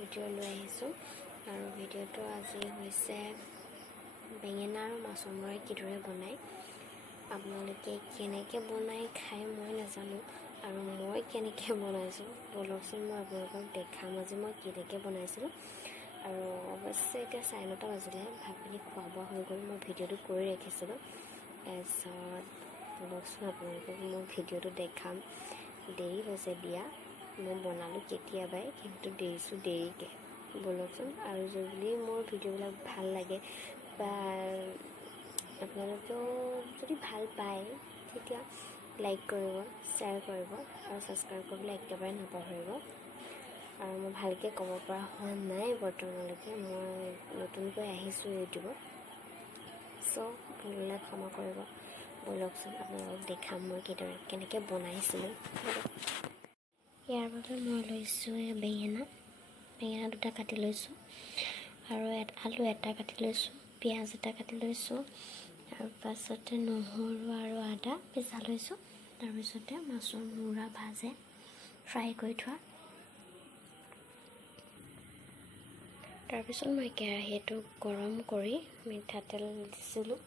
Video' লৈ আহিছোঁ আৰু ভিডিঅ'টো আজি হৈছে বেঙেনা আৰু মাছৰ মূৰাই কিদৰে বনায়। আপোনালোকে কেনেকৈ বনাই খাই মই নাজানো আৰু মই কেনেকৈ বনাইছোঁ বলকচোন, মই আপোনালোকক দেখাম আজি মই কেনেকৈ বনাইছিলোঁ। আৰু অৱশ্যে এতিয়া 9:30 বাজিলে, ভাত পানী খোৱা বোৱা হৈ গ'ল, মই ভিডিঅ'টো কৰি ৰাখিছিলোঁ। তাৰপিছত বলকচোন আপোনালোকক মই ভিডিঅ'টো দেখাম। দেৰি হৈছে দিয়া, মই বনালোঁ কেতিয়াবাই, কিন্তু দেৰিকৈ বলকচোন। আৰু যদি মোৰ ভিডিঅ'বিলাক ভাল লাগে বা আপোনালোকেও যদি ভাল পায় তেতিয়া লাইক কৰিব, শ্বেয়াৰ কৰিব আৰু ছাবস্ক্ৰাইব কৰিবলৈ একেবাৰে নাপাহৰিব। আৰু মই ভালকৈ ক'ব পৰা হোৱা নাই বৰ্তমানলৈকে, মই নতুনকৈ আহিছোঁ ইউটিউবত, চ' ভুললৈ ক্ষমা কৰিব। বলকচোন আপোনালোকক দেখাম মই কেনেকৈ বনাইছিলোঁ। ইয়াৰ বাবে মই লৈছোঁ বেঙেনা 2টা কাটি লৈছোঁ আৰু আলু 1টা কাটি লৈছোঁ, পিঁয়াজ 1টা কাটি লৈছোঁ, তাৰপাছতে নহৰু আৰু আদা পিচা লৈছোঁ, তাৰপিছতে মাছৰ মূৰা ফ্ৰাই কৰি থোৱা। তাৰপিছত মই কেৰাহীটো গৰম কৰি মিঠাতেল দিছিলোঁ,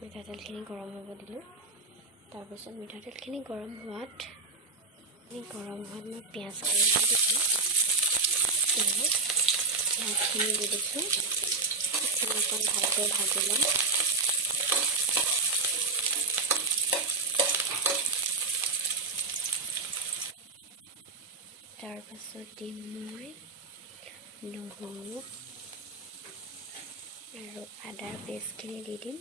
মিঠাতেলখিনি গৰম হ'ব দিলোঁ। তাৰপিছত মিঠাতেলখিনি গৰম হোৱাত মই পিঁয়াজখিনি দি দিছোঁ, পিঁয়াজখিনি দি দিছোঁ, অকণ ভালকৈ ভাজি ল'ম। তাৰপাছত দিম মই নহৰু আৰু আদাৰ পেষ্টখিনি দি দিম।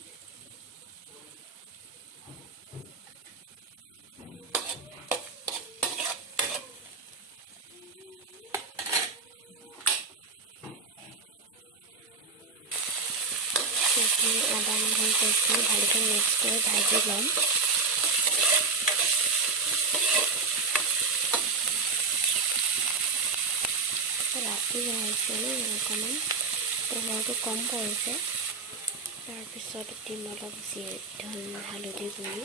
আদা নহৰু পেষ্টখিনি ভালকৈ মিক্স কৰি ভাজি ল'ম। ৰাতি হৈছে ন, অকণমান পোহৰটো কম পৰিছে। তাৰপিছত দিম অলপ হালধি গুড়ি,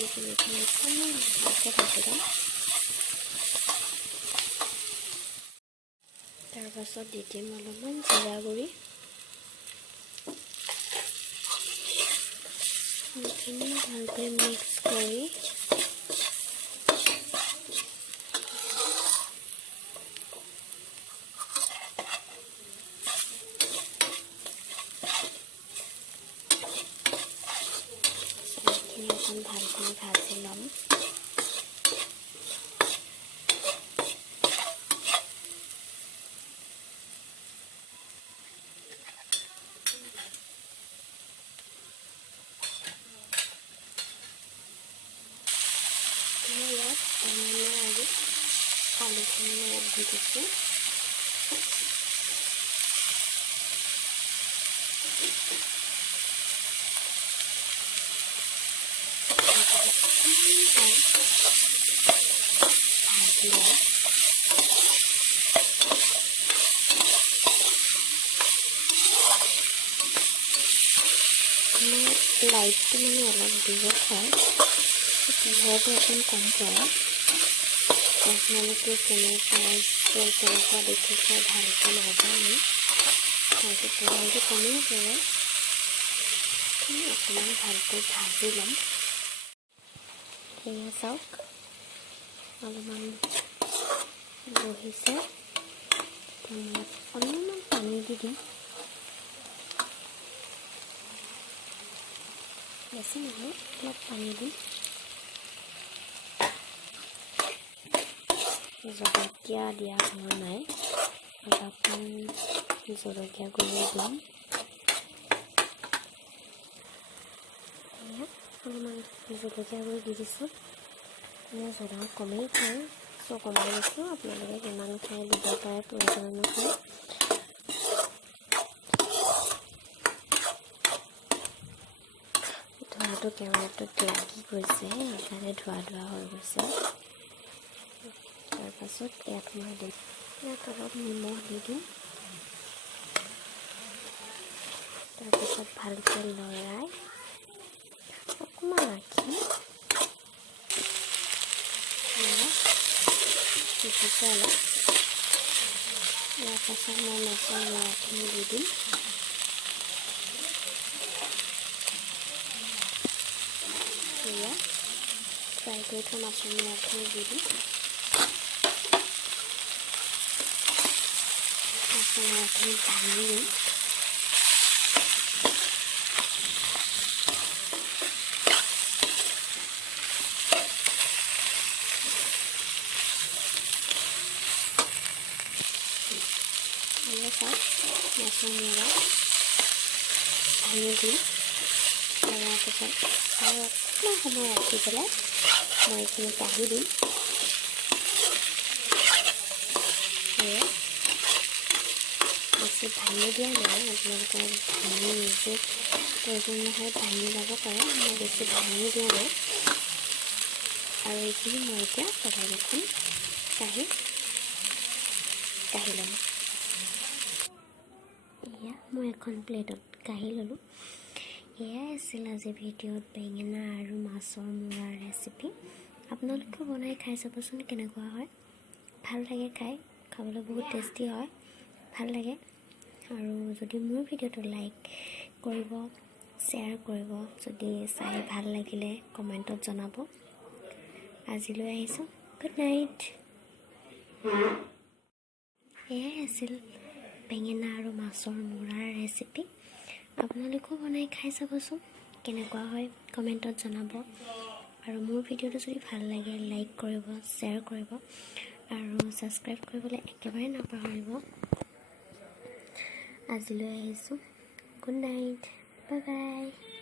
গুড়িখিনি অকণমান ভালকৈ ভাজি ল'ম। তাৰপাছত দি দিম অলপমান জিৰা গুড়ি, এইখিনি ভালকৈ মিক্স কৰি অকণ ভালকৈ ভাজি ল'ম। ইয়াত বেঙেনা আৰু আলুখিনি ইয়াত দি দিছোঁ। লাইটটো অলপ দূৰত হয়, পোহৰটো অকণ কম পৰে। আপোনালোকে কেনেকুৱা দেখিছে ভালকৈ নাজানো, হয়তো পোহৰটো কমেই পৰে। অকণমান ভালকৈ ভাজি ল'ম। এয়া চাওক, অলপমান বহিছে, অলপমান পানী দি দিম, বেছি নহয়, অলপ পানী দিম। জলকীয়া দিয়া হোৱা নাই, অলপমান জলকীয়া গুড়ি দিম। অলপমান জলকীয়া গুড়ি দি দিছোঁ, মই জ্বলা কমেই খাওঁ, চ' কমাই দিছোঁ। আপোনালোকে কিমান খাই দিব পাৰে প্ৰয়োজন অনুসাৰে। ধোঁৱাটো কেমেৰাটোত লাগি গৈছে, সেইকাৰণে ধোঁৱা হৈ গৈছে। তাৰপাছত ইয়াত মই দিম, ইয়াত অলপ নিমখ দি দিম। তাৰপিছত ভালকৈ লৰাই অকণমান ৰাখি পিছিছে অলপ ইয়াৰ পাছত মই মাছৰ মূৰাখিনি দি দিম এয়া ফ্ৰাই কৰি থোৱা মাছৰ মূৰাখিনি দি দিম মাছৰ মূৰাখিনি ঢালি দিম মাছৰ মূৰা ঢালি দিম তাৰপিছত আৰু অকণমান সময় ৰাখি পেলাই মই এইখিনি কাঢ়ি দিম বেছি ভাঙি দিয়া নাই আপোনালোকৰ ভাঙি নিজে প্ৰয়োজন নহয় ভাঙি যাব পাৰে মই বেছি ভাঙি দিয়া নাই আৰু এইখিনি মই এতিয়া তৰকাৰীখন কাঢ়ি ল'ম এয়া মই এখন প্লেটত কাঢ়ি ল'লোঁ এয়াই আছিল আজি ভিডিঅ'ত বেঙেনা আৰু মাছৰ মূৰাৰ ৰেচিপি আপোনালোকেও বনাই খাই চাবচোন কেনেকুৱা হয় ভাল লাগে খাবলৈ বহুত টেষ্টি হয় ভাল লাগে আৰু যদি মোৰ ভিডিঅ'টো লাইক কৰিব শ্বেয়াৰ কৰিব যদি চাই ভাল লাগিলে কমেণ্টত জনাব আজিলৈ আহিছোঁ গুড নাইট এয়াই আছিল বেঙেনা আৰু মাছৰ মূৰাৰ ৰেচিপি আপোনালোকেও বনাই খাই চাবচোন কেনেকুৱা হয় কমেণ্টত জনাব আৰু মোৰ ভিডিঅ'টো যদি ভাল লাগে লাইক কৰিব শ্বেয়াৰ কৰিব আৰু ছাবস্ক্ৰাইব কৰিবলৈ একেবাৰে নাপাহৰিব আজিলৈ আহিছোঁ গুড নাইট বাই বাই